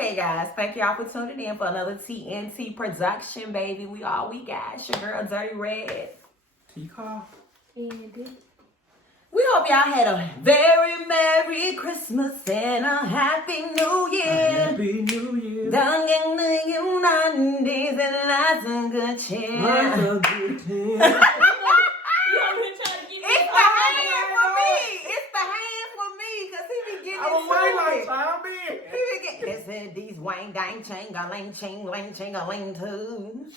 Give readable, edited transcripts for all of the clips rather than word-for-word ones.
Okay, guys, thank y'all for tuning in for another T.N.T production, baby. We all we got. It's your girl, DirtyRed. TCarr. Andi. We hope y'all had a very Merry Christmas and a Happy New Year. Happy New Year. Long and new 90s and lots of good cheer. Lots of good cheer. It's the hand for me. It's the hand for me because he be getting I was waiting like child man. He be getting. They said these wang dang ching-a-ling ching-ling ching-a-ling twos.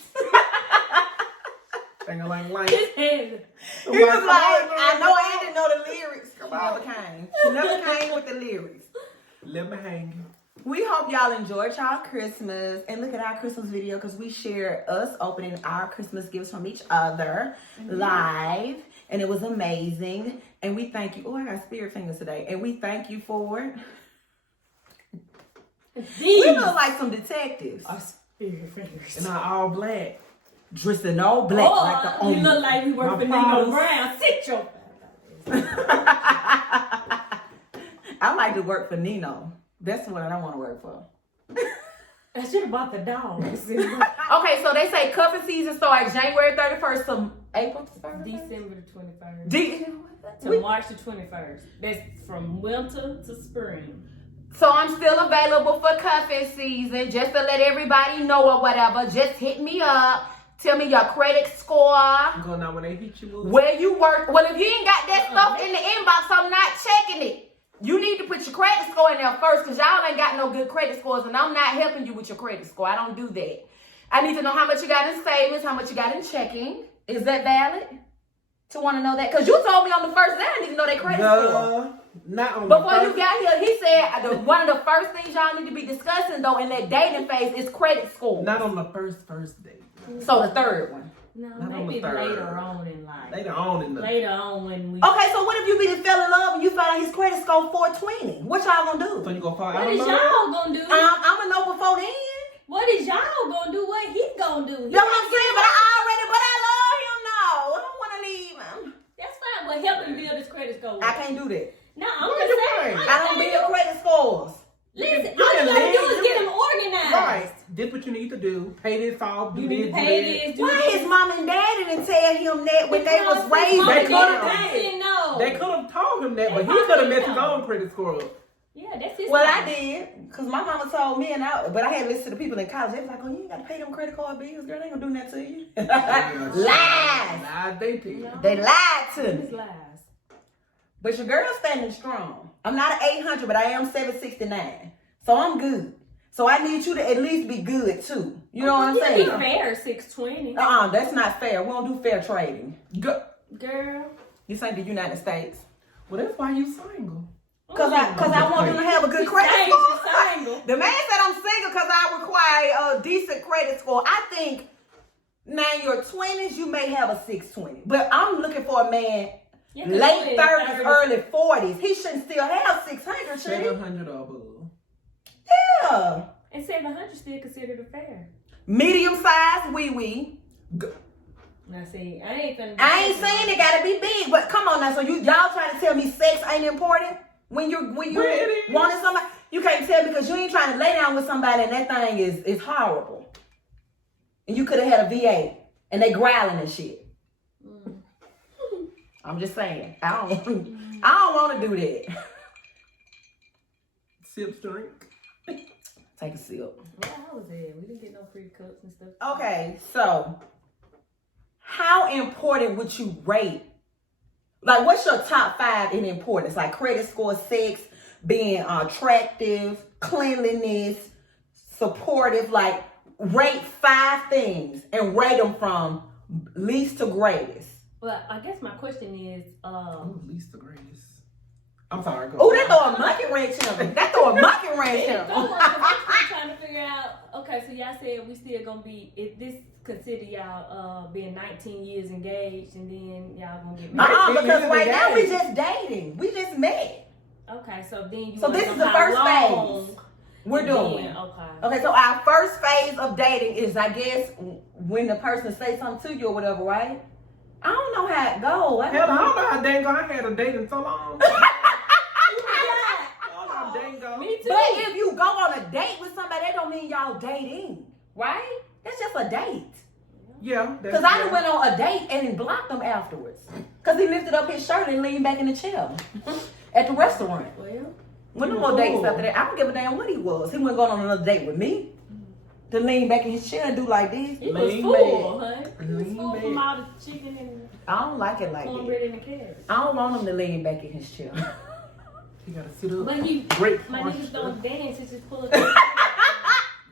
Dang-a-lang-lang. He was like, I know Andi know the lyrics. She never came. She never came with the lyrics. Let me hang. We hope y'all enjoyed y'all Christmas. And look at our Christmas video because we shared us opening our Christmas gifts from each other live. And it was amazing. And we thank you. Oh, I got spirit fingers today. And we thank you for it. We look like some detectives. Our spirit fingers. And I all black. Dressed in all black like the you owner. look like we work for Nino Brown. Sit your I like to work for Nino. That's what I don't want to work for. I should have bought the dogs. Okay, so they say cuffing season starts January 31st to April 1st? December the 21st. To March the 21st. That's from winter to spring. So I'm still available for cuffing season. Just to let everybody know or whatever. Just hit me up. Tell me your credit score. Go now when they hit you. Where you work. Well, if you ain't got that stuff in the inbox, I'm not checking it. You need to put your credit score in there first because y'all ain't got no good credit scores and I'm not helping you with your credit score. I don't do that. I need to know how much you got in savings, how much you got in checking. Is that valid? To want to know that? Because you told me on the first day I need to know their credit score. Not on Before the you got here, he said one of the first things y'all need to be discussing though in that dating phase is credit score. Not on the first date. So the third one. No, Not maybe on the third. later on in life. Later on in the. Later on when we. Okay, so what if you be fell in love and you found out his credit score 420? What y'all gonna do? So you gonna fall out What of is love? y'all gonna do? I'm gonna know before then. What is y'all gonna do? What he gonna do? That's what I'm saying, but I love him now. I don't want to leave him. That's fine, but help him build his credit score. I can't do that. No, I'm What just you saying. mean? I don't build credit scores. Listen, You all you can gotta live, do is you get can- him organized. Right. This what you need to do. Pay this off. You Do need this. to Do pay that. this. Do Why this. his mom and daddy didn't tell him that when they was Because raising his mom They and could've daddy did. didn't know. They could have told him that, They but he probably could have messed his know. own credit score up. Yeah, that's his. Well, fault. I did, because my mama told me, but I had listened to the people in college. They was like, oh, you ain't got to pay them credit card bills, girl. They ain't going to do that to you. Lies. Lies they tell you. They lied to It's me. lies. But your girl's standing strong. I'm not an 800, but I am 769. So I'm good. So I need you to at least be good, too. You know what I'm Be saying? fair, 620. That's not fair. We don't do fair trading. Girl. This ain't the United States. Well, that's why you single. Because I want them to have a good credit She's score. single. The man said I'm single because I require a decent credit score. I think now in your 20s, you may have a 620. But I'm looking for a man Yeah, 'cause late you 30s, is- early 40s. He shouldn't still have 600, should he? 700 or above. Yeah. And 700 still considered a fair. Medium size, wee. Now see, I ain't saying it gotta be big, but come on now. So y'all trying to tell me sex ain't important when you wanting somebody? You can't tell me because you ain't trying to lay down with somebody and that thing is horrible. And you could have had a V8 and they growling and shit. I'm just saying. I don't want to do that. Sip drink. Take a sip. Well, how was it? We didn't get no free cups and stuff. Okay, so how important would you rate? Like, what's your top 5 in importance? Like credit score, sex, being attractive, cleanliness, supportive. Like, rate 5 things and rate them from least to greatest. Well, I guess my question is, Oh, least the greatest. I'm sorry. Oh, that throw a monkey wrench in them. That throw a monkey wrench in them. don't worry, I'm trying to figure out. Okay, so y'all said we still gonna be. If this consider y'all being 19 years engaged, and then y'all gonna get married. Because right now we just dating. We just met. Okay, so then you. So wanna this know is the how first long, phase we're and doing. then- Okay. Okay, so our first phase of dating is, I guess, when the person says something to you or whatever, right? I don't know how it goes. Hell, I don't know how dang I had a date in so long. Dango. Me too. But if you go on a date with somebody, that don't mean y'all dating, right? That's just a date. Yeah. Because I went on a date and blocked him afterwards. Because he lifted up his shirt and leaned back in the chair at the restaurant. Well, When no more dates after that, I don't give a damn what he was. He wasn't going on another date with me. To lean back in his chair and do like this. he was Lean full, back. huh? He was full from all the chicken and I don't like it like cornbread that. and the carrots. I don't want him to lean back in his chair. You gotta sit up. But Great my posture. niggas don't dance, it's just pull up.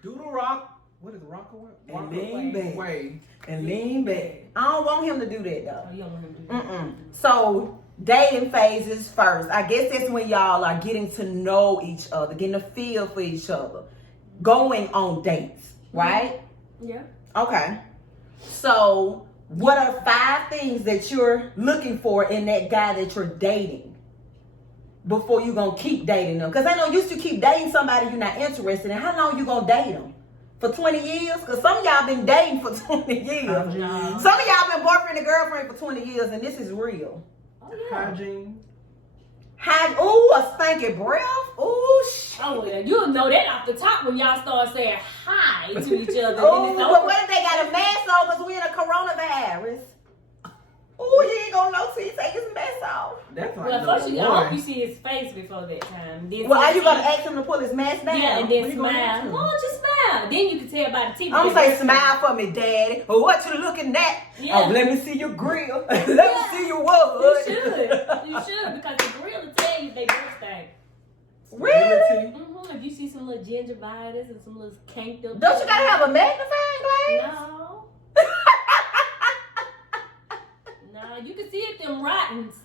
Do the rock. What is rock away? And lean back. Way. And lean back. I don't want him to do that though. Oh, you don't want him to do that. So dating phases first. I guess that's when y'all are getting to know each other, getting a feel for each other, going on dates, right? Yeah. Okay. So what are 5 things that you're looking for in that guy that you're dating before you gonna keep dating them? Because I know you used to keep dating somebody you're not interested in. How long you gonna date them? For 20 years? Because some of y'all been dating for 20 years. No. Some of y'all been boyfriend and girlfriend for 20 years, and this is real. Oh, yeah. Hygiene. Ooh, a stinky breath. Ooh, shit. Oh, yeah. You'll know that off the top when y'all start saying hi to each other. Ooh, Then it's but over. what if they got a mask on because we in a coronavirus? Ooh, you ain't gonna know till you take his mask off. That's like Well, first number I hope one. you see his face before that time. Then Well, are you see- gonna ask him to pull his mask down? Yeah, and What then you gonna ask smile. him? Oh, just smile. Then you can tell by the teeth. I'm gonna say, smile for me, daddy. Oh, what you looking at? Yeah. Oh, let me see your grill. Let me Yeah. see your You wood. should. You should, because the grill will tell you they birthday. Really? Ability. If you see some little gingivitis and some little canked up. Don't you gotta have a magnifying glass? No. No, you can see it, them rottens.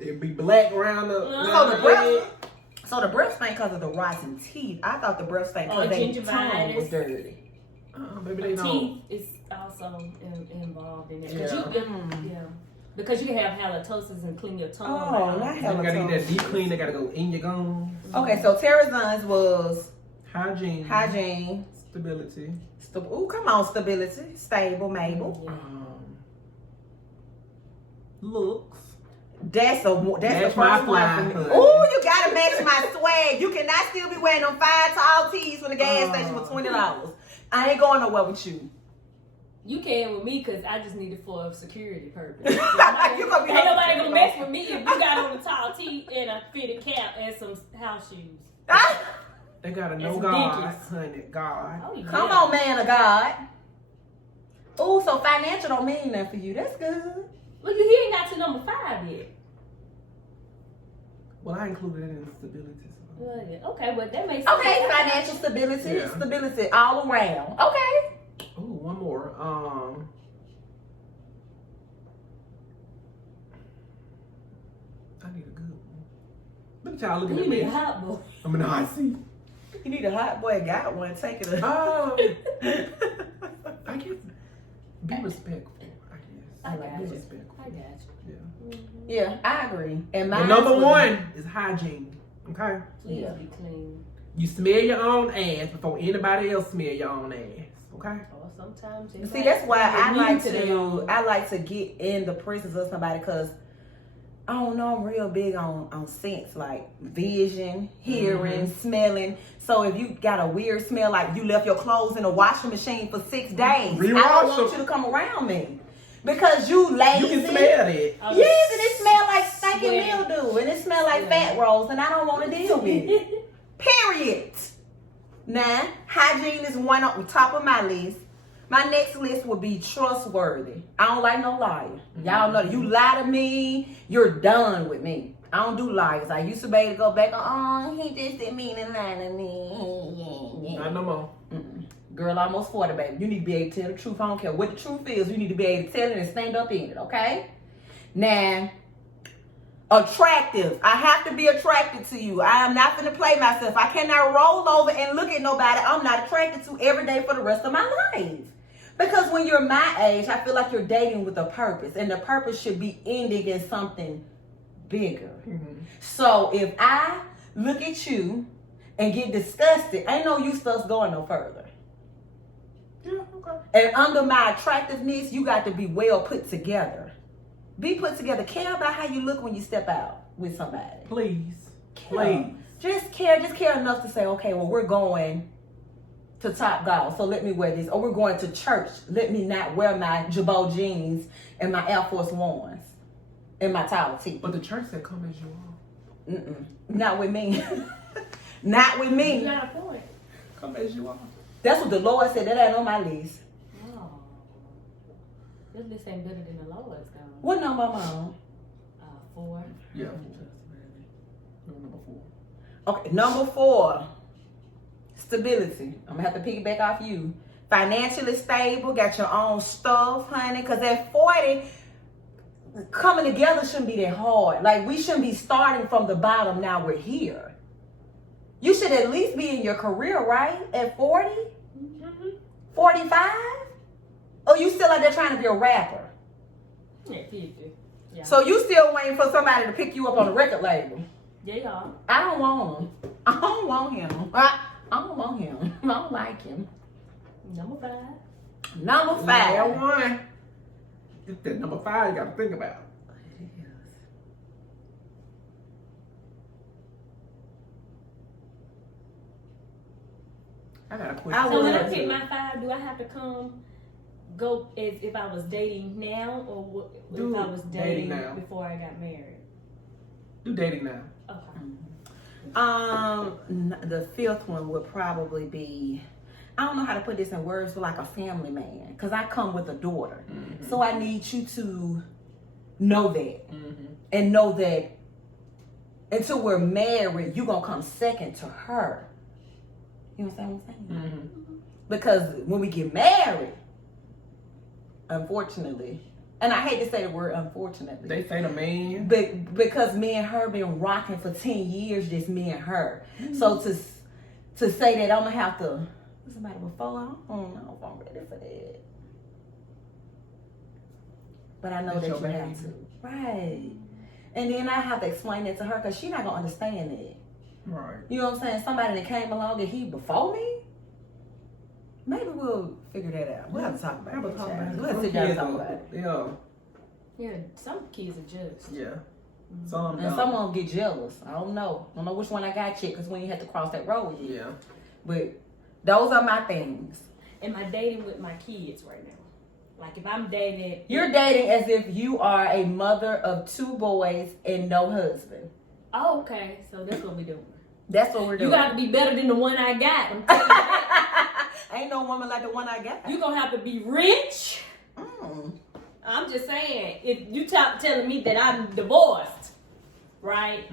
It'd be black around the. No. So around the the breath, head. so the breath stank because of the rotten teeth. I thought the breath stank because Oh, their tongue gingivitis. was dirty. Maybe they Teeth don't. is also involved in it. Yeah. Yeah. Because you can have halitosis and clean your tongue. Oh, out. not They gotta get that halitosis. deep clean. They gotta go in your gums. Okay, so Terizon's was Hygiene. hygiene. Stability. Ooh, come on, stability, stable, Mabel. Yeah. Looks. That's the Match my first fly, one for me. honey. Ooh, you gotta match my swag. You cannot still be wearing them 5 tall tees from the gas station for $20. I ain't going nowhere with you. You can with me because I just need it for a security purpose. You gonna be Ain't nobody gonna mess with me if you got on a tall tee and a fitted cap and some house shoes. They gotta know It's God, Dickies. honey. God. Oh, yeah. Come on, man of God. Ooh, so financial don't mean nothing for you. That's good. Look, he ain't got to number 5 yet. Well, I included it in stability. So. Well, yeah. Okay, well, that makes sense. Okay, financial stability, Yeah. stability all around. Okay. Ooh, one more. I need a good one. Look at y'all looking You at need me. a hot boy. I'm in the hot seat. You need a hot boy, got one. Take it. Oh. I guess be respectful. I guess. I got Be you. respectful. I got you. Yeah. Yeah, I agree. And The mine number was- 1 is hygiene. Okay. Please Yeah. be clean. You smell your own ass before anybody else smell your own ass. Okay. Or sometimes. See, that's why I They like need to I like to get in the presence of somebody because I don't know, I'm real big on sense, like vision, hearing, smelling. So if you got a weird smell, like you left your clothes in a washing machine for 6 days, I Rewash don't want them. you to come around me because you lazy. You can smell that. Oh, Yes, and it smell like stinking sweat. mildew, and it smell like Yeah. fat rolls, and I don't want to deal with it. Period. Now, hygiene is one on top of my list. My next list would be trustworthy. I don't like no liar. Y'all know, you lie to me, you're done with me. I don't do liars. I used to be able to go back, he just didn't mean to lie to me. Not no more. Girl, almost 40, baby. You need to be able to tell the truth. I don't care what the truth is. You need to be able to tell it and stand up in it, okay? Now, attractive. I have to be attracted to you. I am not going to play myself. I cannot roll over and look at nobody I'm not attracted to every day for the rest of my life. Because when you're my age, I feel like you're dating with a purpose. And the purpose should be ending in something bigger. So if I look at you and get disgusted, ain't no use us going no further. Yeah, okay. And under my attractiveness, you got to be well put together. Be put together. Care about how you look when you step out with somebody. Please. Please. Just care enough to say, okay, well, we're going to Top Golf, so let me wear this. Or we're going to church, let me not wear my Jabot jeans and my Air Force Ones and my towel tee. But the church said, come as you are. Not with me. Not with me. You got a point. Come as you are. That's what the Lord said. That ain't on my list. Oh. This list ain't better than the Lord's going. What number am I on? 4. Yeah. Number 4. Okay, number 4. Stability. I'm gonna have to piggyback off you. Financially stable, got your own stuff, honey. Cause at 40, coming together shouldn't be that hard. Like, we shouldn't be starting from the bottom. Now we're here. You should at least be in your career, right? At 40? 45? Or you still out there trying to be a rapper? Yeah, 50. Yeah. So you still waiting for somebody to pick you up on a record label? Yeah, y'all. I don't want him. I don't want him. I don't want him. I don't like him. Number 5. Number 5. That one. It's that number 5 you got to think about. I got a question. So when I pick my 5, do I have to go as if I was dating now, or if I was dating now. before I got married? Do dating now. Okay. The 5th one would probably be, I don't know how to put this in words, but like a family man, because I come with a daughter. So I need you to know that, and know that until we're married, you're gonna come second to her. You understand what I'm saying? Because when we get married, unfortunately, and I hate to say the word unfortunately, They say the man. but because me and her been rocking for 10 years, just me and her. So to say that I'm gonna have to somebody before, I don't know if I'm ready for that. But I know That's that your you baby. have to, right? And then I have to explain it to her because she's not gonna understand it. Right. You know what I'm saying? Somebody that came along and he before me. Maybe we'll figure that out. We'll have to talk about it. Child. We'll sit down and talk about it. Yeah. Yeah, some kids are just. Yeah. Some And don't. some of them get jealous. I don't know. I don't know which one I got yet because we ain't had to cross that road yet. Yeah. But those are my things. Am I dating with my kids right now? Like if I'm dating. You're dating as if you are a mother of 2 boys and no husband. Oh, okay. So that's what we doing. That's what we're doing. You got to be better than the one I got. I'm telling you that. Ain't no woman like the one I got. You gonna have to be rich. Mm. I'm just saying, if you telling me that I'm divorced, right?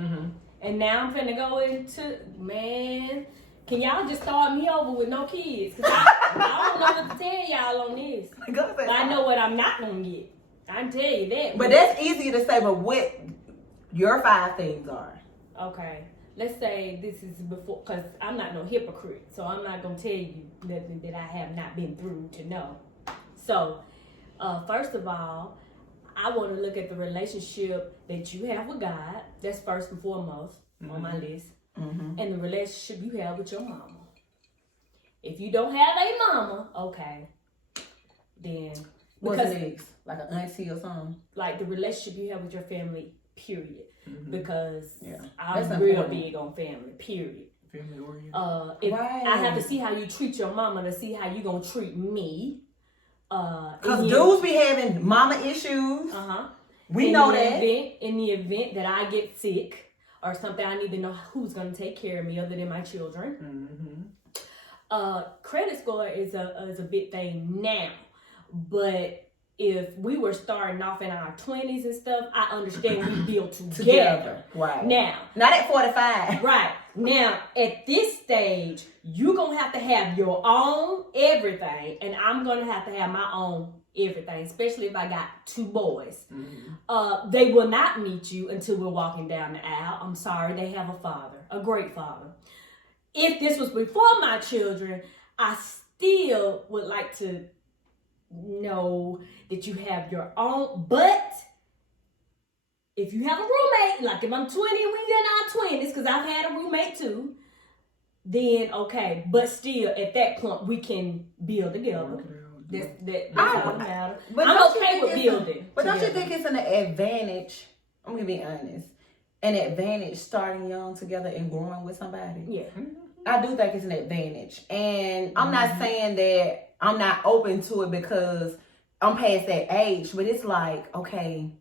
And now I'm finna go into, man, can y'all just start me over with no kids? Cause I don't know what to tell y'all on this. But I know what I'm not gonna get. I can tell you that. But that's easy to say, but what your 5 things are. Okay. Let's say this is before, because I'm not no hypocrite, so I'm not going to tell you nothing that I have not been through to know. So, first of all, I want to look at the relationship that you have with God. That's first and foremost on my list. And the relationship you have with your mama. If you don't have a mama, okay, then... What's next? Like an auntie or something? Like the relationship you have with your family, period. Because That's I'm real important. big on family, period. Family oriented. If Right. I have to see how you treat your mama to see how you gonna treat me. Because dudes be having mama issues. We know that. In the event that I get sick or something, I need to know who's gonna take care of me other than my children. Credit score is a big thing now, but if we were starting off in our 20s and stuff, I understand we build together. Right. Now, not at 45. Right. Now, at this stage, you're going to have your own everything, and I'm going to have my own everything, especially if I got 2 boys. They will not meet you until we're walking down the aisle. I'm sorry, they have a father, a great father. If this was before my children, I still would like to know that you have your own, but if you have a roommate, like if I'm 20 and we're in our 20s, because I've had a roommate too, then okay, but still at that point we can build together. That's all that matters. But I'm okay with building. But don't you think it's an advantage? I'm gonna be honest. an advantage starting young together and growing with somebody. Yeah. I do think it's an advantage. And I'm not saying that I'm not open to it because I'm past that age, but it's like, okay,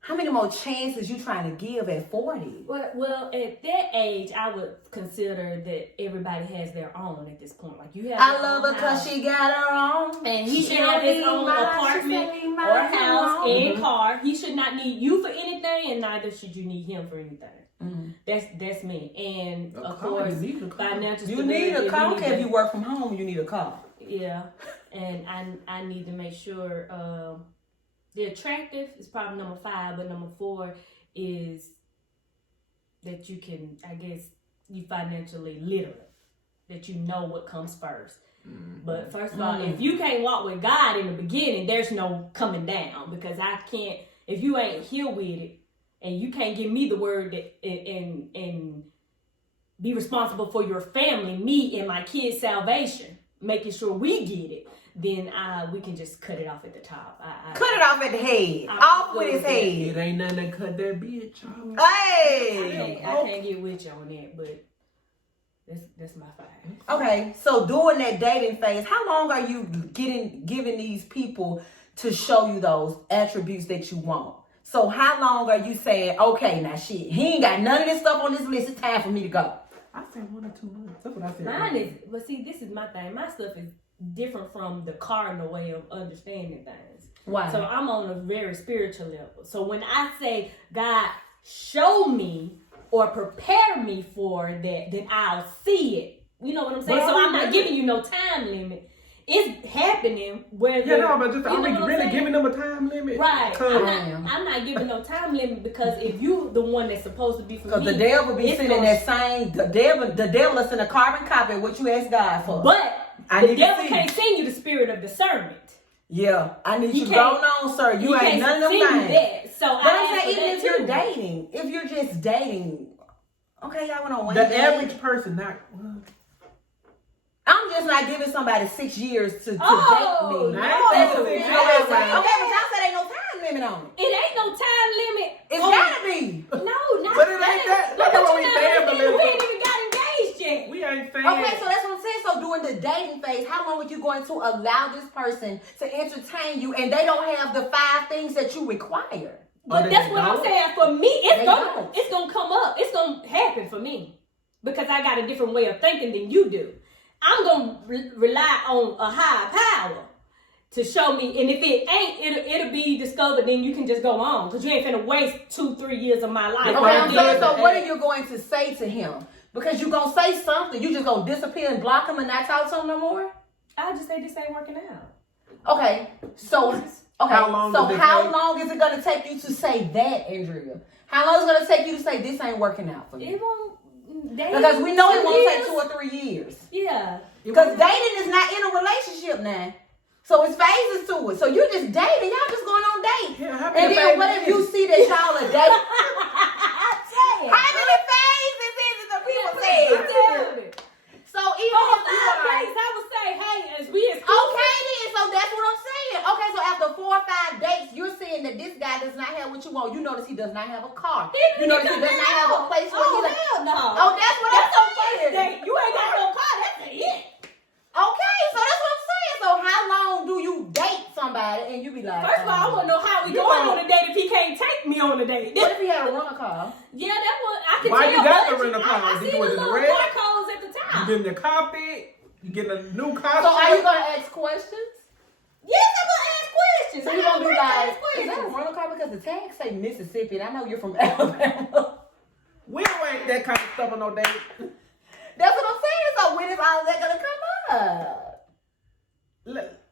how many more chances you trying to give at 40? Well, at that age, I would consider that everybody has their own at this point. Like you have. I love her because she got her own. And he should have his own apartment or house and car. He should not need you for anything, and neither should you need him for anything. That's me. And of course, financial. You need a car. Okay, if you work from home, you need a car. Yeah, and I need to make sure. The attractive is probably number 5, but number 4 is that you can, I guess, you financially literate, that you know what comes first. But first of all, if you can't walk with God in the beginning, there's no coming down, because I can't, if you ain't here with it and you can't give me the word that, and be responsible for your family, me and my kids' salvation, making sure we get it, then we can just cut it off at the top. Cut it off at the head. Off with his head. It ain't nothing to cut that bitch off. Hey! I can't get with you on that, but that's my 5. Okay, so during that dating phase, how long are you giving these people to show you those attributes that you want? So how long are you saying, okay, now shit, he ain't got none of this stuff on this list, it's time for me to go? I said 1 or 2 months. That's what I said. Mine is, but see, this is my thing. My stuff is different from the cardinal way of understanding things. Why? So I'm on a very spiritual level. So when I say, God, show me or prepare me for that, then I'll see it. You know what I'm saying? So I'm not giving you no time limit. It's happening whether... Yeah, no, but just, are we really giving them a time limit? Right. I'm not giving no time limit, because if you the one that's supposed to be for me... Because the devil be sending that same... The devil is in a carbon copy of what you asked God for. But the devil can't send you the spirit of discernment. Yeah, I need you to go on, sir. You ain't none of them things. So but I'm saying, even if you're dating, if you're just dating, okay, y'all went on one date. The average person, not... I'm just not giving somebody 6 years to date me. No. Okay, but y'all said ain't no time limit on it. It ain't no time limit. It's gotta be. No, not But it ain't that. Look at what we saying, we ain't even got engaged yet. We ain't saying. Okay, so that's what I'm saying. So during the dating phase, how long are you going to allow this person to entertain you and they don't have the 5 things that you require? But that's what I'm saying. For me, it's gonna come up. It's gonna happen for me, because I got a different way of thinking than you do. I'm gonna rely on a higher power to show me, and if it ain't, it'll be discovered. Then you can just go on, because you ain't finna waste 2-3 years of my life. Okay, I'm saying, so what are you going to say to him? Because you gonna say something, you just gonna disappear and block him and not talk to him no more? I just say this ain't working out. Okay, so how long is it gonna take you to say that, Andrea? How long is it gonna take you to say this ain't working out for you? It won't. Because we know it won't take 2 or 3 years. Yeah. Because dating is not in a relationship now. So it's phases to it. So you're just dating. Y'all just going on dates. Yeah, and then what if you see that y'all are dating? How many phases is it that people say? So even if you are... dates, I would say, hey, as we as okay then, so that's what I'm saying. Okay, so after 4 or 5 dates, you're saying that this guy does not have what you want. You notice he does not have a car. You notice he does not have a place where he's like... hell no. Oh, that's what I'm saying. You ain't got no car, that's it. Okay, so that's what I'm saying. So how long do you date somebody and you be like... First of all, I want to know how we going on a date if he can't take me on a date. What if he had a rental car? Yeah, that one, I can Why tell. you got the rental car? I see the little barcodes at the top. You getting the carpet? You getting a new car? So are you going to ask questions? Yes, I'm going to ask questions. So you're going to be like, is that a rental car? Because the tags say Mississippi and I know you're from Alabama. We don't want that kind of stuff on no date. That's what I'm saying. So when is all that going to come up?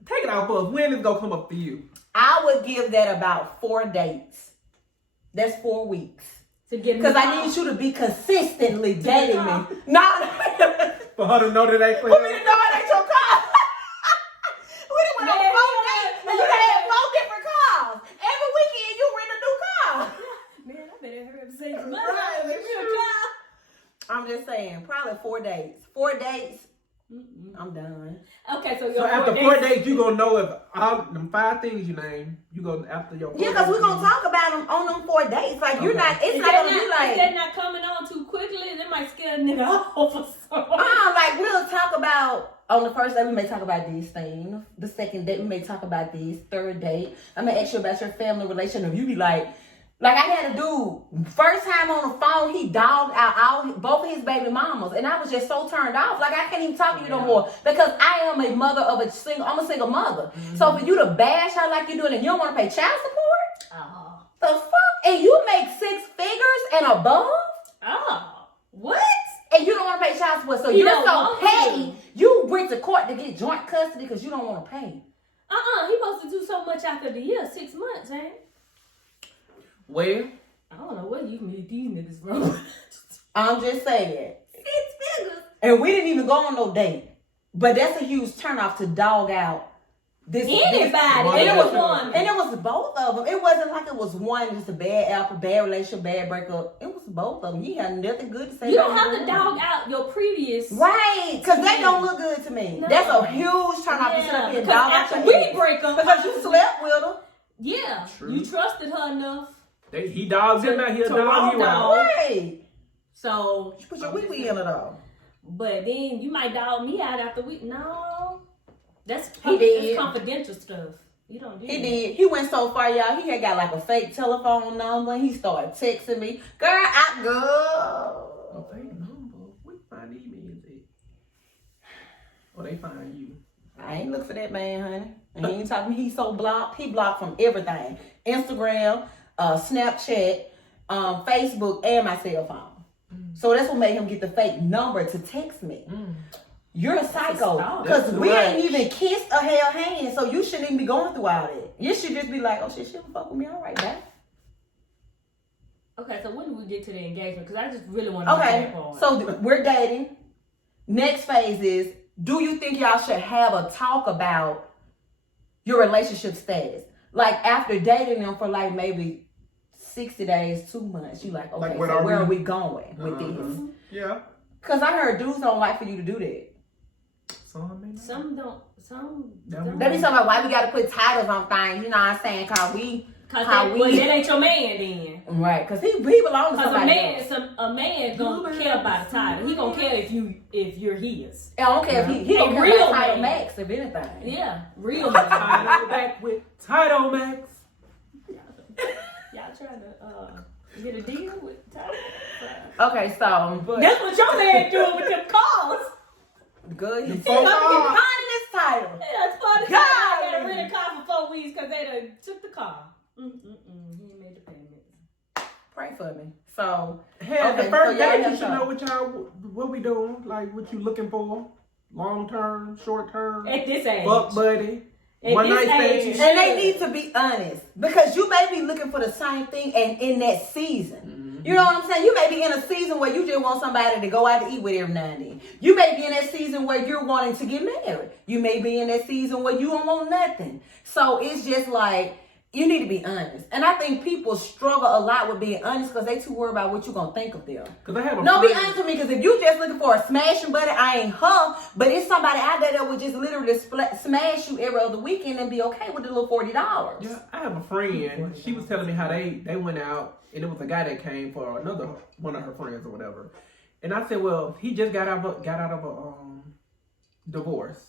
Take it out for us. When is it going to come up for you? I would give that about 4 dates. That's 4 weeks. Because I need you to be consistently dating me. No. For her to know that ain't for me to know it ain't your car. We done went on 4 dates. And you gotta have 4 different cars. Every weekend you rent a new car. Man, I better hurry up and save some money. Right, I'm just saying, probably 4 dates. 4 dates. I'm done. Okay, so So after 4 days, you gonna know if all them 5 things you name, you go after your 4 Yeah, because we're going to talk about them on them 4 dates. Like, you're not, it's not going to be like. If they're not coming on too quickly, they might scare a nigga off or something. Like, we'll talk about, on the first date, we may talk about these things. The second date, we may talk about these. Third date, I may ask you about your family relationship. You be like I had a dude, first time on the phone, he dogged out both of his baby mamas. And I was just so turned off. Like, I can't even talk to you no more. Because I am a mother of I'm a single mother. Mm-hmm. So for you to bash her like you're doing and you don't want to pay child support? The fuck? And you make 6 figures and above? What? And you don't want to pay child support. So you're so petty. You went to court to get joint custody because you don't want to pay. He supposed to do so much after the year, 6 months, ain't? Where? I don't know where you can meet these niggas from. I'm just saying. 6 figures. And we didn't even go on no date. But that's a huge turnoff to dog out anybody. And it was one. And it was both of them. It wasn't like it was one, just a bad apple, bad relationship, bad breakup. It was both of them. You had nothing good to say. You don't have to dog out your previous. Right. Because that don't look good to me. No. That's a huge turnoff to sit up here and dog out your we break up. Because you slept with her. Yeah. True. You trusted her enough. He dogs him out, he'll dog you out. Right. So you put your wee in it all. But then you might dog me out after we. No. That's confidential stuff. You don't do that. He did. He went so far, y'all. He had got like a fake telephone number. He started texting me. Girl, I go. A fake number? We find emails at. Or they find you. I ain't look for that man, honey. And he ain't talking. He's so blocked. He blocked from everything. Instagram, Snapchat, Facebook, and my cell phone. So that's what made him get the fake number to text me. You're a psycho. Because we ain't even kissed or held hands, so you shouldn't even be going through all that. You should just be like, oh shit, she don't fuck with me. All right, bye. Okay, so when do we get to the engagement? Because I just really want to so we're dating. Next phase is, do you think y'all should have a talk about your relationship status? Like after dating them for like maybe 60 days, 2 months, you like, okay, so where are we going with this? Yeah. Because I heard dudes don't like for you to do that. Some don't. They be talking about why we got to put titles on things, you know what I'm saying? Because that ain't your man then. Right, because he belongs to somebody else. A man don't care about the title. He gonna care if you're his. I don't care if he gonna care about title max, if anything. Yeah, real man. Title back with title max. Y'all trying to get a deal with title? Okay, so that's what your man doing with them cars. Good. He's going to get behind this title. Yeah, it's part of the title. I got to rent a car for 4 weeks because they done took the car. He ain't made the payments. Pray for me. So, the first date you should know what we doing, like what you looking for, long term, short term. At this age, fuck buddy, one night stand, and they need to be honest because you may be looking for the same thing, and in that season. You know what I'm saying? You may be in a season where you just want somebody to go out to eat with every now and then. You may be in that season where you're wanting to get married. You may be in that season where you don't want nothing. So it's just like, you need to be honest. And I think people struggle a lot with being honest because they too worried about what you're going to think of them. No, be honest with me, because if you just looking for a smashing buddy, I ain't her. But it's somebody out there that would just literally smash you every other weekend and be okay with the little $40. Yeah, I have a friend. She was telling me how they went out. And it was a guy that came for another one of her friends or whatever. And I said, well, he just got out of a divorce.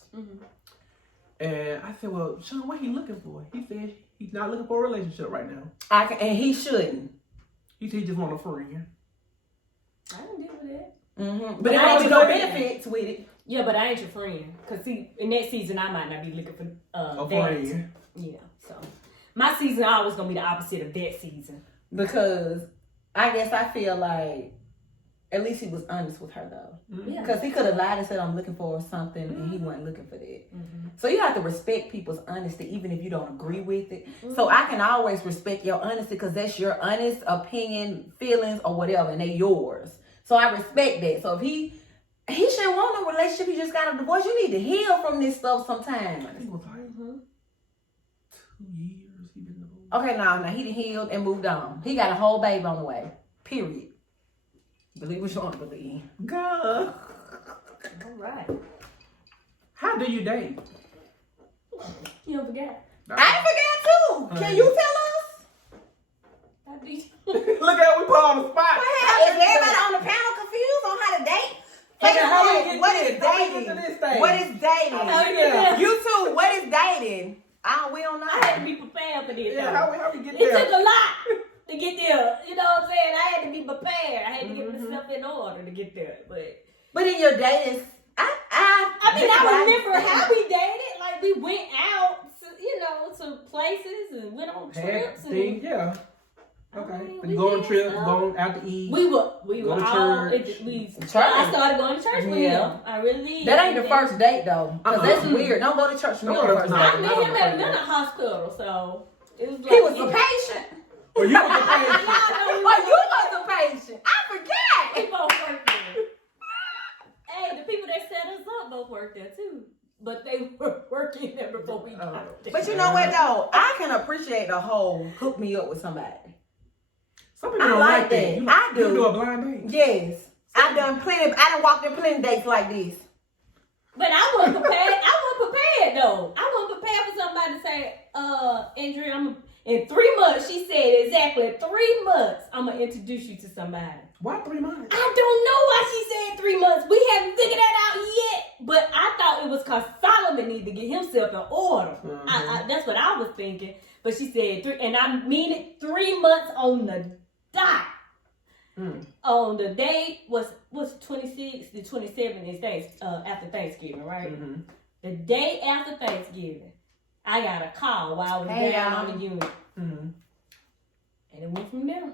And I said, well, Sean, what he looking for? He said he's not looking for a relationship right now. And he shouldn't. He said he just want a friend. I don't deal with that. But there ain't no benefits with it. Yeah, but I ain't your friend. Because see, in that season, I might not be looking for a friend. Yeah, so my season always going to be the opposite of that season. Because I guess I feel like at least he was honest with her though. Because he could have lied and said I'm looking for something and he wasn't looking for that. So you have to respect people's honesty even if you don't agree with it. So I can always respect your honesty because that's your honest opinion, feelings or whatever, and they're yours. So I respect that. So if he shouldn't want no relationship, he just got a divorce. You need to heal from this stuff sometimes. I think it was like 2 years. Okay, no, he done healed and moved on. He got a whole baby on the way. Period. Believe what you want to believe. God. All right. How do you date? You don't forget. I forgot too. Can you tell us? I do. Look at we put on the spot. Is everybody on the panel confused on how to date? Okay, how we get What this? is How we get to dating? this stage? What is dating? Yeah. You two, what is dating? We don't know. I had to be prepared for this. Yeah, though. how we get It there? took a lot to get there. You know what I'm saying? I had to be prepared. I had to get myself in order to get there. But in your dating, I remember how we dated. Like we went out, to places and went on trips. Things, yeah. Okay. I mean, And we going did trips, stuff. going out to eat. We were Go to all. church. I started going to church with Yeah. him. I really did. that ain't the first date though, because that's weird. Don't go to church Don't on go the to first church. date. I met him at another hospital, so it was like He was the patient. Well, you was the patient. Well, you was the patient. I forgot. We both worked there. Hey, the people that set us up both worked there too. But they were working there before we got there. But you know what though? I can appreciate the whole hook me up with somebody. Some people I don't like like that. that. I do. You do a blind date. Yes. I done walked in plenty dates like this. But I wasn't prepared. Though. I wasn't prepared for somebody to say, Andrea, in 3 months, she said exactly 3 months, I'm going to introduce you to somebody. Why 3 months? I don't know why she said 3 months. We haven't figured that out yet. But I thought it was because Solomon needed to get himself in order. Mm-hmm. That's what I was thinking. But she said 3, and I mean it, 3 months on the dot. On the day was 26, the 27th is after Thanksgiving, right? Mm-hmm. The day after Thanksgiving, I got a call while I was down on the unit. Mm-hmm. And it went from there.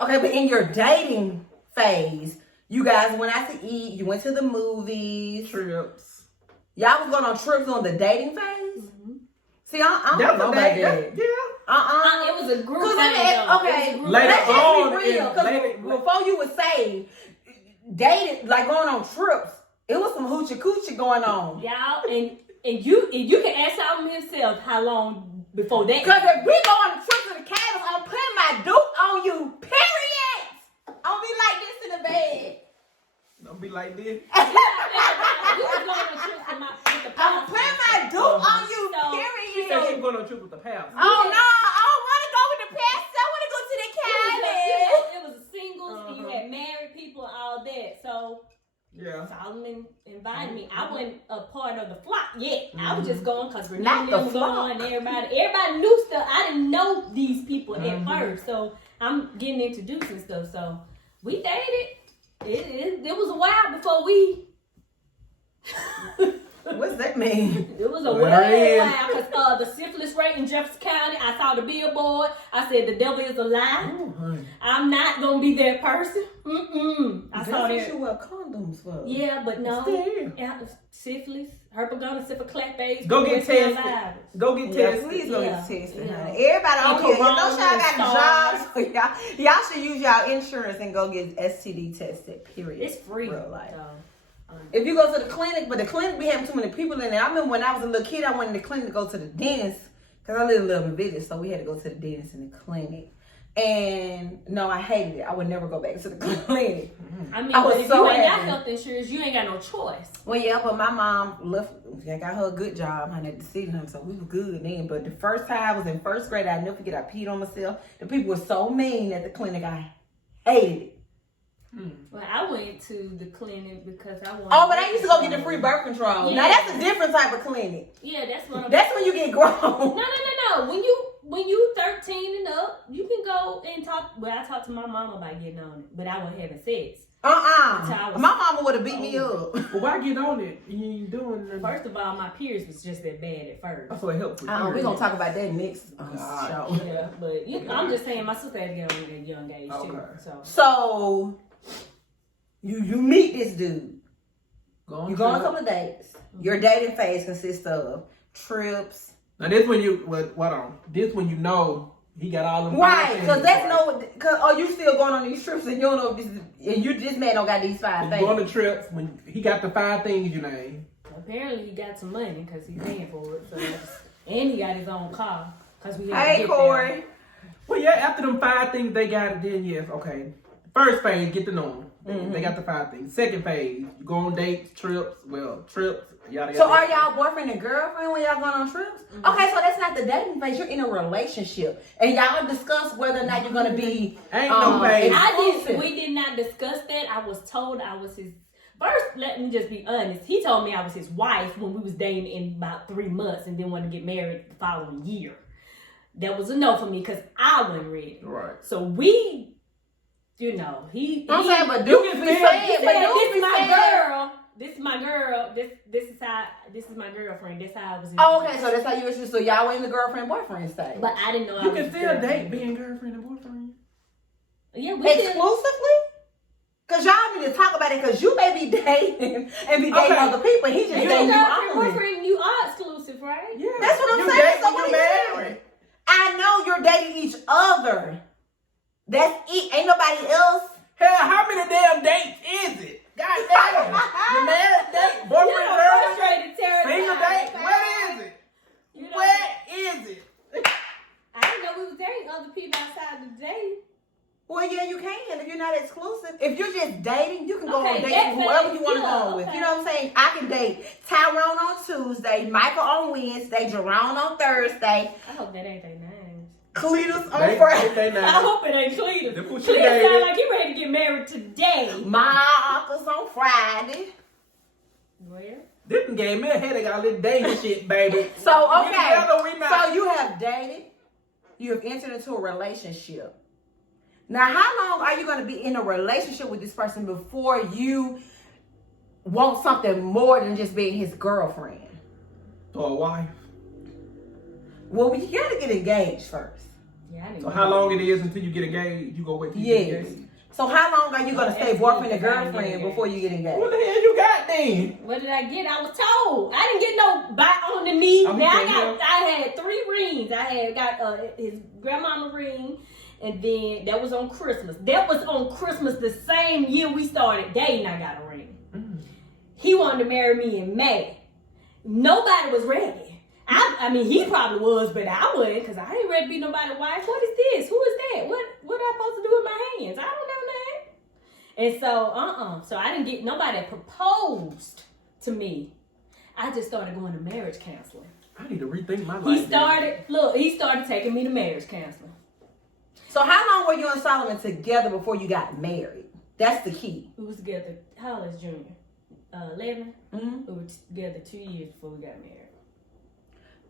Okay, but in your dating phase, you guys went out to eat, you went to the movies. Trips. Y'all was going on trips on the dating phase? Mm-hmm. See, I don't know about that. Yeah. It was a group thing, though. Okay, Later let's just on, be real. Because before you were saved, dating, like going on trips, it was some hoochie coochie going on. Y'all, and you can ask Solomon himself how long before that. Because if we go on a trip to the cabins, I'm putting my duke on you, period. I'll be like this in the bed. Don't be like this. We was going on trips with the I'm putting my duke on you, She said period. she was going on a trip with the pals. Oh no, I don't want to go with the past. I want to go to the cabin. It was singles, and you had married people, and all that. So Yeah. Solomon invited me. I wasn't a part of the flock yet. I was just going because Renee Not the was flock. going, and everybody knew stuff. I didn't know these people at first, so I'm getting introduced and stuff. So we dated. It was a while before we. What's that mean? It was a Well, while because the syphilis rate in Jefferson County. I saw the billboard. I said the devil is a lie. I'm not gonna be that person. I saw That's what that. you wear condoms for. Yeah, but no. Still. Yeah, syphilis, herpes, syphilis, Go get tested. virus. Go get Yeah, tested. please go Yeah, get tested, yeah. honey. Everybody on And here, corona don't y'all got and jobs? So y'all should use y'all insurance and go get STD tested, period. It's free. Real life. So, If you go to the clinic, but the clinic be having too many people in there. I remember when I was a little kid, I went to the clinic to go to the dentist because I live in Little Village, so we had to go to the dentist in the clinic. And no, I hated it. I would never go back to the clinic. I mean, I was but if so you ain't got happy. health insurance, you ain't got no choice. Well, yeah, but my mom left. I got her a good job, honey, at the city, honey, so we were good then. But the first time I was in first grade, I never forget. I peed on myself. The people were so mean at the clinic. I hated it. Well, I went to the clinic because I wanted. Oh, but I used to go get the free birth control. Yeah. Now that's a different type of clinic. Yeah, that's what I'm. That's when you get grown. No. When you 13 and up, you can go and talk. Well, I talked to my mom about getting on it, but I wasn't having sex. My mama would have beat me up. Well, why get on it? You ain't doing nothing. First of all, my periods was just that bad at first. That's what helps with We're gonna talk about that next God. show. Yeah, but I'm just saying my sister had to get on it at a young age too. Okay. So So you meet this dude. You go on a couple of dates. Your dating phase consists of trips. Now this when you what on? This when you know he got all them Right, things, because that's right? are you still going on these trips and you don't know if this man don't got these 5 When you go on things. the trips when he got the 5 things you name. apparently he got some money because he's paying for it. So and he got his own car because we had to Hey get Corey. there. Well, yeah, after them 5 things they got it, then yes, okay. First phase, get to know them. They got the 5 things. Second phase, you go on dates, trips, yada yada. So are y'all boyfriend and girlfriend when y'all going on trips? Okay, so that's not the dating phase. You're in a relationship, and y'all discuss whether or not you're gonna be. Ain't no phase. We did not discuss that. I was told I was his. First, let me just be honest. He told me I was his wife when we was dating in about 3 months, and then wanted to get married the following year. That was a no for me because I wasn't ready. Right. So we. You know, I'm saying, but dude be saying, this is my girl. This is my girl. This is my girlfriend. That's how I was. Oh, okay, so that's how you was. So y'all were in the girlfriend boyfriend stage. But I didn't know. You can still date being girlfriend and boyfriend. Yeah, exclusively. Cause y'all need to talk about it. Cause you may be dating and be dating other people. He just dating you only. Boyfriend, you are exclusive, right? Yeah, that's what I'm saying. So what married? I know you're dating each other. That's it. Ain't nobody else. Hell, how many damn dates is it? God damn. You married date, boyfriend, girlfriend, single date. What is it? What is it? I didn't know we was dating other people outside the date. Well, yeah, you can if you're not exclusive. If you're just dating, you can go on dating whoever you want to go on with. You know what I'm saying? I can date Tyrone on Tuesday, Michael on Wednesday, Jerome on Thursday. I hope that ain't their names. Cletus on Friday. I hope it ain't Cletus. Cletus sound like he ready to get married today. Marcus on Friday. Where? This gave me a headache all this dating shit, baby. So, okay. So you have dated. You have entered into a relationship. Now, how long are you going to be in a relationship with this person before you want something more than just being his girlfriend? Or a wife? Well, you got to get engaged first. Yeah, so how long it is until you get engaged? You go wait till you get engaged? So how long are you going to stay boyfriend and girlfriend before you get engaged? What the hell you got then? What did I get? I was told. I didn't get no bite on the knee. I had 3 rings. I had got his grandmama ring. And then that was on Christmas. That was on Christmas the same year we started dating. I got a ring. Mm-hmm. He wanted to marry me in May. Nobody was ready. I mean, he probably was, but I wasn't because I ain't ready to be nobody's wife. What is this? Who is that? What am I supposed to do with my hands? I don't know that. And so, So I didn't get nobody that proposed to me. I just started going to marriage counseling. I need to rethink my life. He started taking me to marriage counseling. So how long were you and Solomon together before you got married? That's the key. We was together. How old is Junior? 11. Mm-hmm. We were together 2 years before we got married.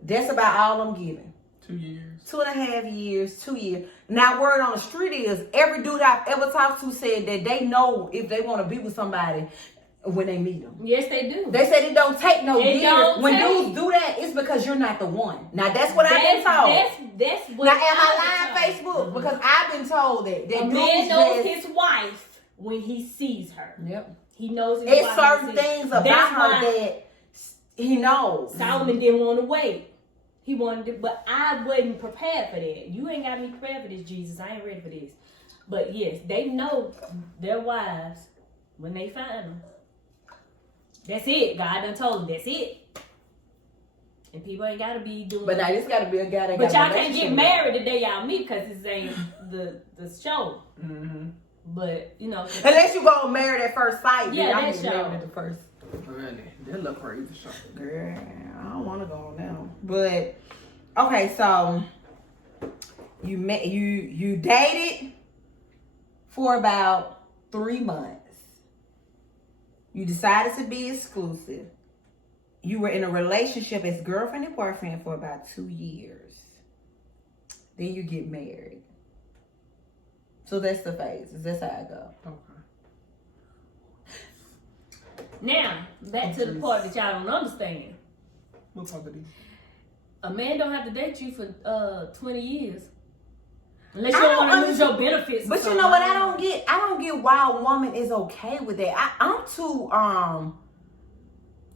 That's about all I'm giving. 2 years. 2.5 years, 2 years. Now, word on the street is every dude I've ever talked to said that they know if they want to be with somebody when they meet them. Yes, they do. They said it don't take no years. When dudes do that, it's because you're not the one. Now, that's what I've been told. That's what now, am I lying Facebook? Because I've been told that a man knows his wife when he sees her. Yep. He knows his wife. It's certain things about her that he knows. Solomon didn't want to wait. He wanted to, but I wasn't prepared for that. You ain't got me prepared for this, Jesus. I ain't ready for this. But yes, they know their wives when they find them. That's it. God done told them that's it. And people ain't gotta be doing. But now this gotta be a guy that. But y'all can't get married the day y'all meet because this ain't the show. Mm-hmm. But you know, unless you go married at first sight. Yeah, I'm that's show. Married at the first. That look crazy, show. Girl, I don't want to go now. But okay, so you dated for about 3 months. You decided to be exclusive. You were in a relationship as girlfriend and boyfriend for about 2 years. Then you get married. So that's the phases. That's how I go. Okay. Now, back to the part that y'all don't understand. What part of this? A man don't have to date you for 20 years. Unless you don't want to lose your benefits. But you know what? I don't get why a woman is okay with that. I'm too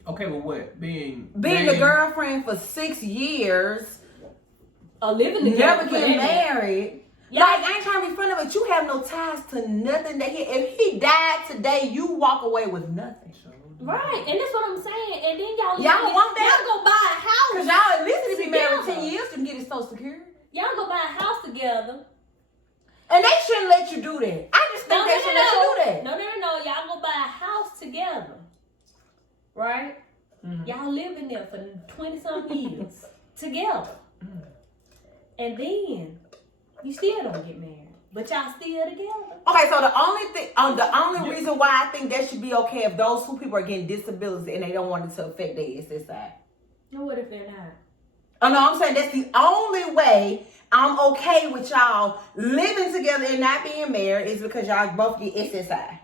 okay with what? Being the girlfriend for 6 years. Living together. Never get married. Yeah. Like, I ain't trying to be funny, but you have no ties to nothing. If he died today, you walk away with nothing. Right, and that's what I'm saying. And then y'all want that? Y'all go buy a house. Because y'all at least to be married 10 years to get it Social Security. Y'all go buy a house together. And they shouldn't let you do that. I just think they live in there for 20-something years together. And then you still don't get married. But y'all still together. Okay, so the only reason why I think that should be okay if those two people are getting disabilities and they don't want it to affect their SSI. And what if they're not? Oh no, I'm saying that's the only way I'm okay with y'all living together and not being married is because y'all both get SSI.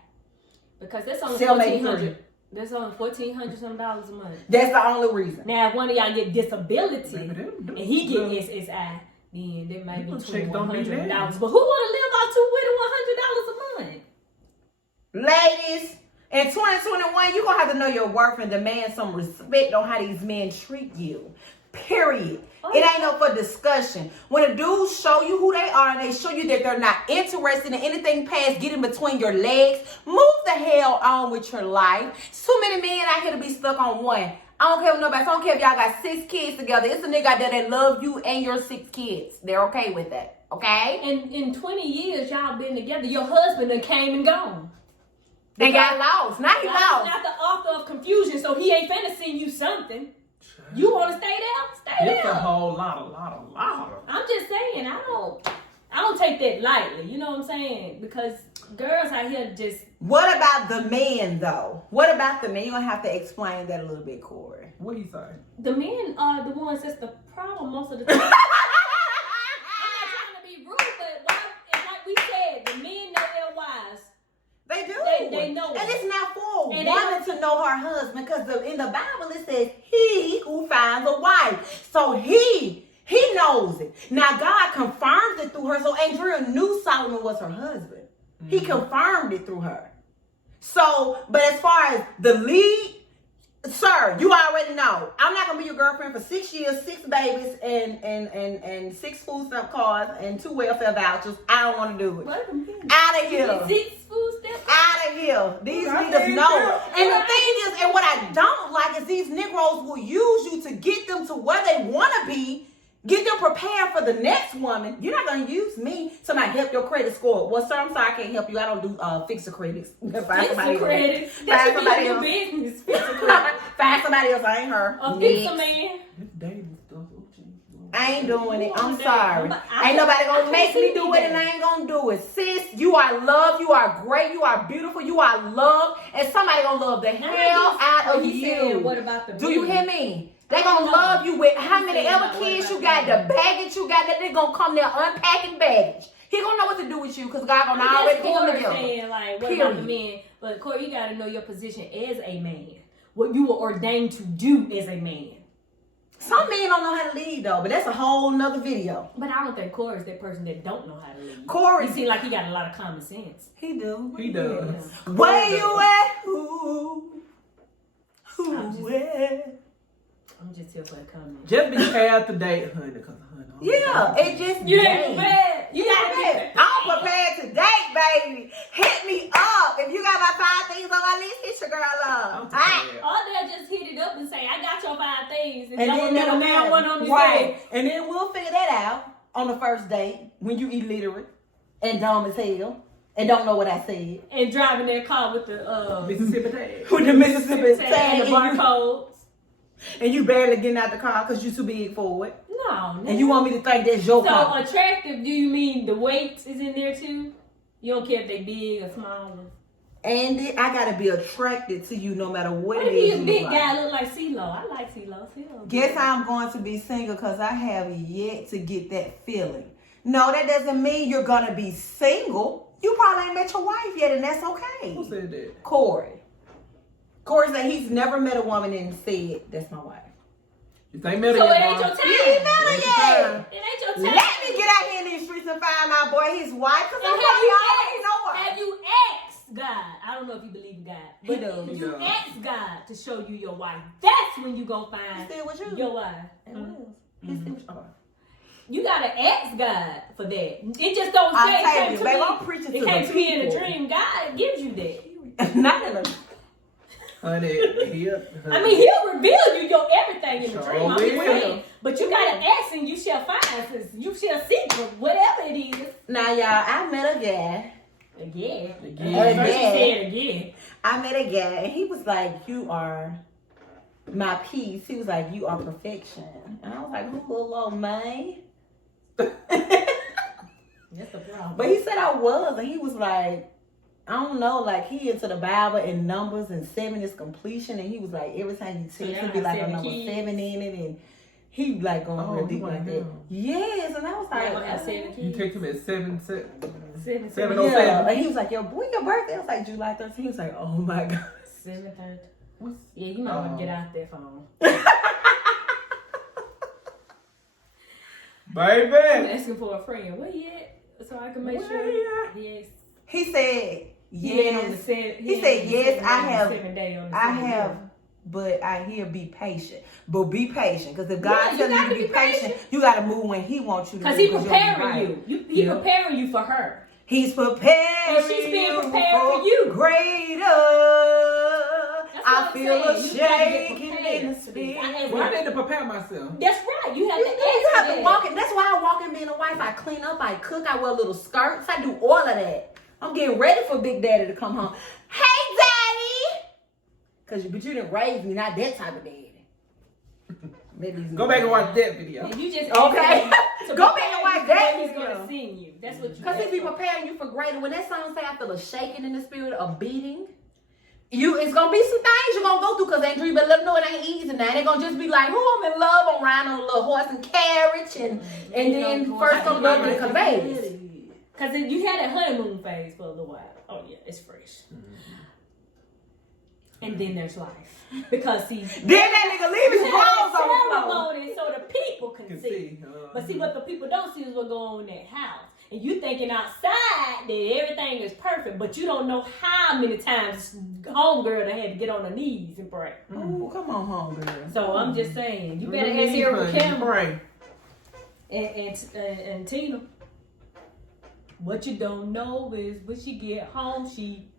Because that's only Cellmate $1,400. That's only $1,400 some dollars a month. That's the only reason. Now, if one of y'all get disability them and he get SSI, then there might be $2,100. But who want to live off $100 a month? Ladies, in 2021, you're going to have to know your worth and demand some respect on how these men treat you. Period. It ain't no for discussion. When a dude show you who they are and they show you that they're not interested in anything past getting between your legs, move the hell on with your life. Too many men out here to be stuck on one. I don't care with nobody. I don't care if y'all got 6 kids together. It's a nigga out there that love you and your 6 kids. They're okay with that. Okay? And in 20 years, y'all been together. Your husband done came and gone. They got lost. Now he lost. Not the author of confusion, so he ain't finna send you something. You want to stay there? Stay It's there. a whole lot. I'm just saying, I don't take that lightly. You know what I'm saying? Because girls out here just. What about the men, though? What about the men? You're going to have to explain that a little bit, Corey. What he say? The men are the ones that's the problem most of the time. I'm not trying to be rude, but like we said, the men know their wives. They do. They know it. And it's not for a And woman to know her husband because in the Bible it says he who finds a wife. So he knows it. Now God confirmed it through her. So Andrea knew Solomon was her husband. He confirmed it through her. So, but as far as the lead, sir, you already know. I'm not gonna be your girlfriend for 6 years, 6 babies, and 6 food stamp cards and 2 welfare vouchers. I don't want to do it. Out of here. 6 food stamps. Out of here. These niggas know. And the thing is, and what I don't like is these Negroes will use you to get them to where they want to be. Get them prepared for the next woman. You're not going to use me to not help your credit score. Well, sir, I'm sorry, I can't help you. I don't do fix the credits. Find somebody else. Find somebody else. Business. Fix the credit. Find somebody else. I ain't her. Fix a man. This dating stuff. I ain't doing it. I'm sorry. Ain't nobody gonna make me do it, and I ain't gonna do it. Sis, you are loved. You are great. You are beautiful. You are loved. And somebody gonna love the hell out of you. What about the Do you hear me? They gonna love you with how many ever kids you got, the baggage you got, that they gonna come there unpacking baggage. He gonna know what to do with you because God gonna already put them together. Saying, like, what about the men? But Corey, you gotta know your position as a man. What you were ordained to do as a man. Some men don't know how to lead though, but that's a whole nother video. But I don't think Corey's that person that don't know how to lead. Corey, he seems like he got a lot of common sense. He do. He does. Where you at? Who at? I'm just here for a comment. Just be prepared to date, honey, because honey. Yeah, it just you ain't prepared. You gotta be prepared. I'm prepared to date, baby. Hit me up. If you got my 5 things on my list, hit your girl up. Or they'll just hit it up and say, I got your 5 things. And then let a man one on the right. And then we'll figure that out on the first date when you illiterate and dumb as hell and don't know what I said. And driving their car with the Mississippi tag. With the Mississippi tag and the barcodes. And you barely getting out the car because you too big for it. No. And you want me to think that's your car. So attractive, do you mean the weight is in there too? You don't care if they big or small? Andy, I gotta be attracted to you no matter what it if is. What if big guy look like CeeLo? I like CeeLo. Guess I'm going to be single because I have yet to get that feeling. No, that doesn't mean you're gonna be single. You probably ain't met your wife yet, and that's okay. Who said that? Corey. Corey said he's never met a woman and said, that's my wife. You ain't met her so yet, it ain't your time. You ain't met her yet. It ain't your time. Let me get out here in these streets and find my boy his wife. Because I already know her. Have you asked God? I don't know if you believe in God. But if you ask God to show you your wife, that's when you gonna find your wife. You gotta ask God for that. It just don't say. It came to me in a dream. God gives you that. Not in a Honey, I mean, he'll reveal you your everything in the dream. I'm just saying. But you gotta ask and you shall find. You shall seek for whatever it is. Now, y'all, I met a guy. Again. First you said again. I met a guy and he was like, you are my piece. He was like, you are perfection. And I was like, hello, man. That's the problem. But he said I was, and he was like, I don't know, like he into the Bible and numbers, and 7 is completion, and he was like, every time you text, it'd be like a number 7 in it, and he like going real deep like that. Yes, and I was like, you text him at 7:07. Yeah, and he was like, yo, boy, your birthday? I was like, July 13th. He was like, oh my God. 7:30. Yeah, you might want to get out that phone. Baby. I'm asking for a friend. Where you at? So I can make sure. Yes. He said, yes. He said, yes, I have. 7 day on the I 7 have. day. But I hear be patient. But be patient. Because if God tells you gotta to be patient, you got to move when he wants you to move. Because he's preparing you. He's preparing you for her. He's preparing And she's being prepared for you. Greater. I feel a saying. shaking in the spirit. Well, I need to prepare myself. That's right. You have to You have to walk it. That's why I walk in being a wife. I clean up, I cook, I wear little skirts. I do all of that. I'm getting ready for Big Daddy to come home. Hey, Daddy! But you didn't raise me, not that type of daddy. Go back and watch that video. And you just okay. Go back and watch that He's video. going to sing you. That's what you. Because he be preparing you for greater. When that song say I feel a shaking in the spirit, a beating, it's gonna be some things you're gonna go through. Because Andrea better let them know it ain't easy now. They're gonna just be like, I'm in love, I'm riding on a little horse and carriage, and then first gonna go to the babies. Because you had that honeymoon phase for a little while. Oh yeah, it's fresh. And then there's life. Because see, then that nigga leave his clothes on the floor. ceremony so the people can see. But see, what the people don't see is what goes on in that house. And you thinking outside that everything is perfect, but you don't know how many times homegirl done had to get on her knees and pray. Oh, come on, homegirl. So I'm just saying, you better ask Erica Cameron and Tina. What you don't know is when she get home, she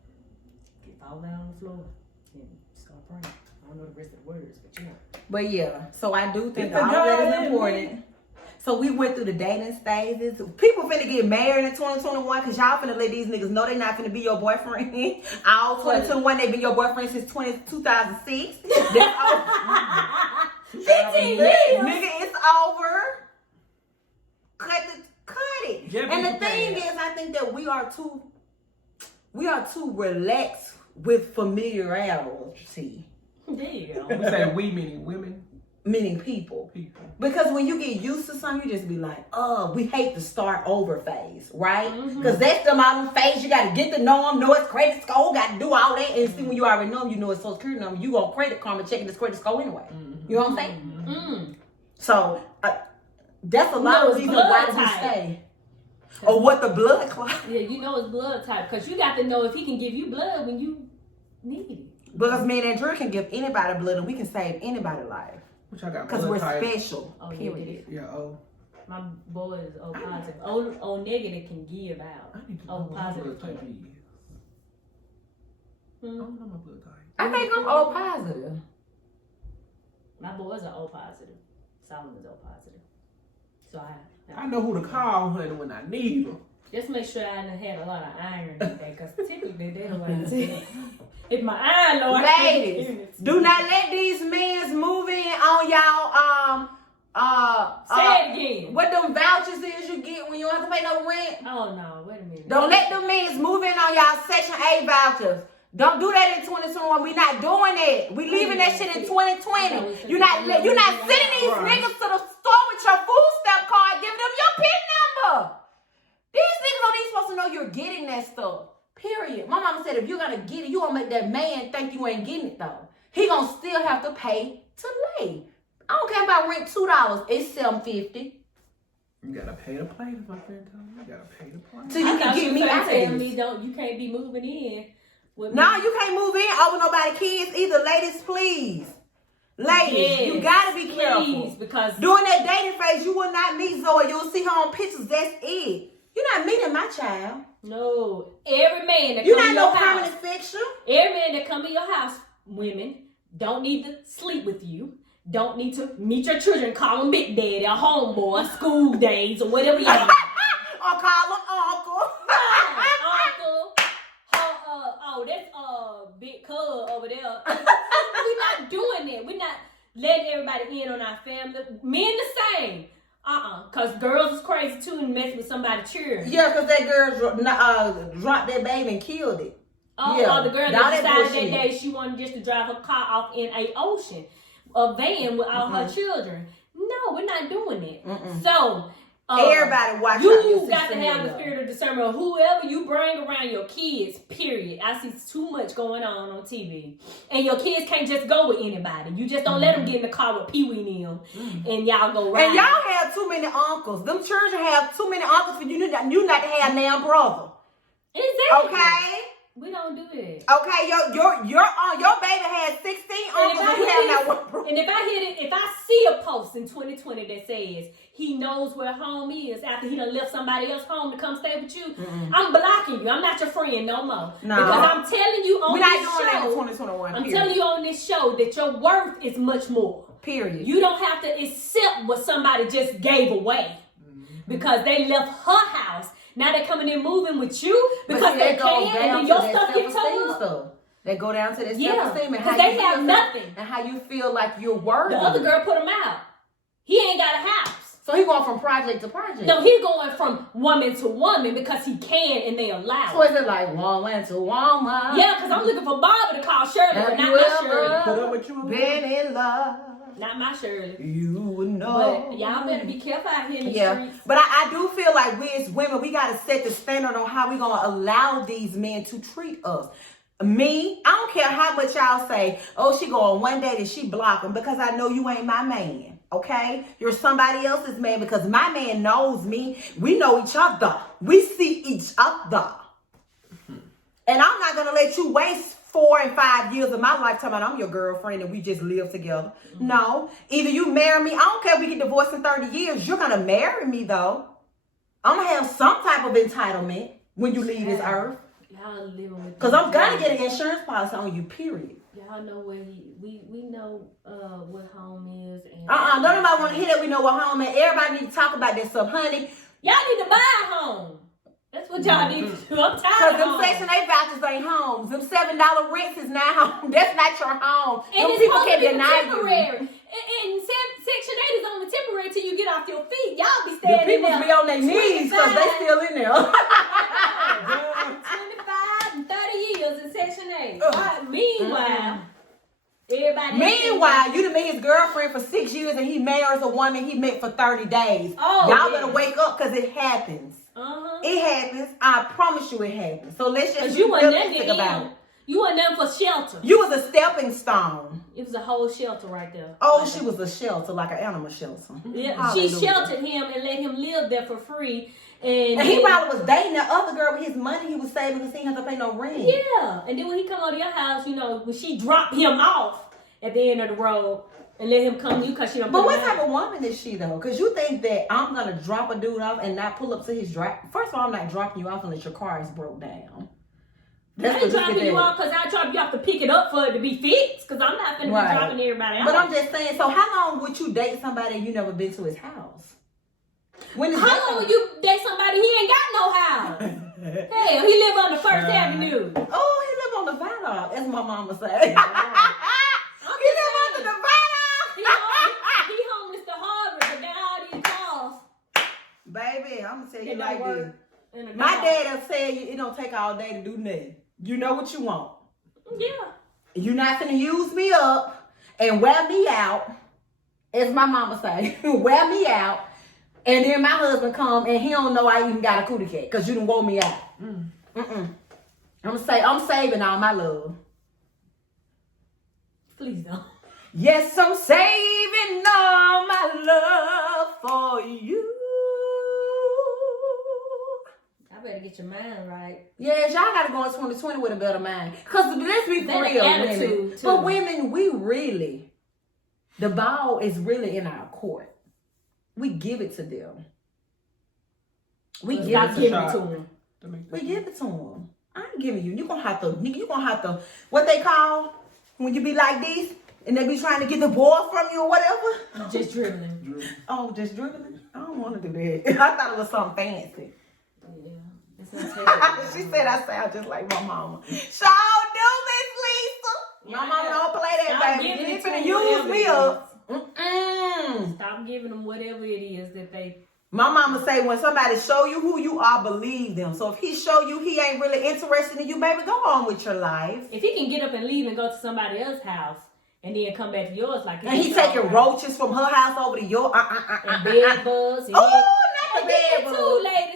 fall down on the floor and start praying. I don't know the rest of the words, but you know. But yeah, so I do think all of that is important. So we went through the dating stages. People finna get married in 2021 because y'all finna let these niggas know they not finna be your boyfriend. All 2021, they been your boyfriend since 2006. That's over. 15 years. Nigga, it's over. Cut it. Yeah, and the thing is, I think that we are too relaxed with familiarity. There you go. We say we meaning women. Meaning people. Because when you get used to something, you just be like, we hate the start over phase, right? Because that's the modern phase. You got to get to know them, know his credit score, got to do all that. And see, when you already know him, you know his social security number, you going to credit karma checking his credit score anyway. You know what I'm saying? So, that's a lot of reasons why we stay. Or what the blood clot. Yeah, you know his blood type. Because you got to know if he can give you blood when you need it. Because me and Andrea can give anybody blood and we can save anybody's life. Because we're special. Oh, period. Yeah, my boy is O positive. O negative can give out. I need to O know what my positive blood type can. is. I don't know my blood type. I think I'm O positive. My boys are O positive. Solomon's O positive. So I know who to call, honey, when I need them. just make sure I done had a lot of iron today, because typically they don't want to. If my iron low, ladies, do not let these men move in on y'all. Say it again. What them vouchers is you get when you don't have to pay no rent? Oh no, wait a minute. Don't let them men move in on y'all Section 8 vouchers. Don't do that in 2021. We not doing it. We leaving that shit in 2020. You're not sending these niggas to the store with your food stamp card, giving them your PIN number. These niggas don't even supposed to know you're getting that stuff. Period. My mama said if you're gonna get it, you gonna make that man think you ain't getting it though. He gonna still have to pay to lay. I don't care about rent $2. It's $7.50. You gotta pay to play, as my friend told me. You gotta pay to play. So you can get me out of this. You can't be moving in. No, you can't move in over nobody's kids either. Ladies, please. Ladies, yes, you gotta be careful. Because during that dating phase, you will not meet Zoe. You'll see her on pictures. That's it. You're not meeting my child. No. Every man that you're come not no your permanent house, fixture. Every man that come in your house, women, don't need to sleep with you. Don't need to meet your children, call them Big Daddy or homeboy, school days or whatever you need. Or call them uncle. Uncle. oh, that's big cuz over there. We're not doing that. We're not letting everybody in on our family. Men the same. Cause girls is crazy too and mess with somebody's children. Yeah, cause that girl dropped that baby and killed it. The girl that decided that day she wanted just to drive her car off in a ocean, a van with all her children. No, we're not doing it. So everybody watch. You got to have the spirit of discernment of whoever you bring around your kids. Period. I see too much going on TV, and your kids can't just go with anybody. You just don't let them get in the car with Pee Wee and them, and y'all go ride. And y'all have too many uncles. Them children have too many uncles for you not to have now brother. Exactly. Okay. We don't do it. Okay, your baby has 16 uncles. You have now one brother. And if I see a post in 2020 that says he knows where home is after he done left somebody else home to come stay with you, I'm blocking you. I'm not your friend no more. No. Because I'm telling you on this show, 2021, I'm telling you on this show that your worth is much more. Period. You don't have to accept what somebody just gave away because they left her house. Now they're coming in moving with you because they can, and then your stuff gets towed. They go down to that self-esteem and how they you have feel nothing, and how you feel like you're worthy. The other girl put him out. He ain't got a house, so he going from project to project. No, he going from woman to woman because he can and they allow. So is it like woman to woman? Yeah, because I'm looking for Barbara to call Shirley, but not my Shirley. Put up with you. Been in love. Not my Shirley. You would know. But y'all better be careful out here in the streets. But I do feel like we as women, we got to set the standard on how we going to allow these men to treat us. Me, I don't care how much y'all say, oh, she go on one date and she block him because I know you ain't my man. Okay? You're somebody else's man because my man knows me. We know each other. We see each other. And I'm not going to let you waste 4 and 5 years of my lifetime and I'm your girlfriend and we just live together. No. Either you marry me. I don't care if we get divorced in 30 years. You're going to marry me, though. I'm going to have some type of entitlement when you leave this earth. Y'all living with because I'm going to get an insurance policy on you, period. Y'all know where we know what home is. And nobody want to hear that we know what home is. Everybody need to talk about this stuff, honey. Y'all need to buy a home. That's what y'all need to do. I'm tired of them Section 8 vouchers ain't homes. Them $7 rents is not home. That's not your home. And them it's people can't deny temporary. you. And Section 8 is only temporary till you get off your feet. Y'all be standing the people there. be on their knees because they still in there. 25 and 30 years in Section 8. Meanwhile, you done met his girlfriend for 6 years and he marries a woman he met for 30 days. Y'all better wake up because it happens. It happens. I promise you it happens. So let's just be realistic about it. You wasn't nothing for shelter. You was a stepping stone. It was a whole shelter right there. Oh, she was a shelter, like an animal shelter. Yeah, she sheltered him and let him live there for free. And he probably was dating that other girl with his money he was saving because he didn't have to pay no rent. Yeah, and then when he come over to your house, when she dropped him off at the end of the road, and let him come to you because she don't. But what type of woman is she though? Because you think that I'm gonna drop a dude off and not pull up to his drive. First of all, I'm not dropping you off unless your car is broke down. I ain't dropping you off because I drop you off to pick it up for it to be fixed. Because I'm not gonna be dropping everybody out. But I'm just saying. So how long would you date somebody and you never been to his house? How long would you date somebody he ain't got no house? Hell, he live on the First Avenue. Oh, he live on the viaduct, as my mama say. He live on the viaduct. He homeless to Harvard, but got all these calls. Baby, I'm gonna tell you like this. My dad will say it don't take all day to do nothing. You know what you want. Yeah. You're not gonna use me up and wear me out, as my mama say. Wear me out. And then my husband come and he don't know I even got a cootie cat because you done wore me out. I'm saving all my love. Please don't. Yes, I'm saving all my love for you. I better get your mind right. Yes, y'all gotta go in 2020 with a better mind. Because let's be for real, women. But women, we really, the ball is really in our court. We give it to them. We give it to them. We give it to them. I ain't giving you. You're gonna have to, what they call when you be like this and they be trying to get the ball from you or whatever. Just dribbling. Oh, just dribbling? I don't want to do that. I thought it was something fancy. Yeah. She said I sound just like my mama. Show do, Miss Lisa. My mama don't play that, Stop baby. giving You it ain't to finna them use whatever me it up. is. Stop giving them whatever it is that they. My mama say when somebody show you who you are, believe them. So if he show you he ain't really interested in you, baby, go on with your life. If he can get up and leave and go to somebody else's house and then come back to yours like. And he taking roaches from her house over to your and bed bugs. Oh, not the and bed then bugs. too, ladies.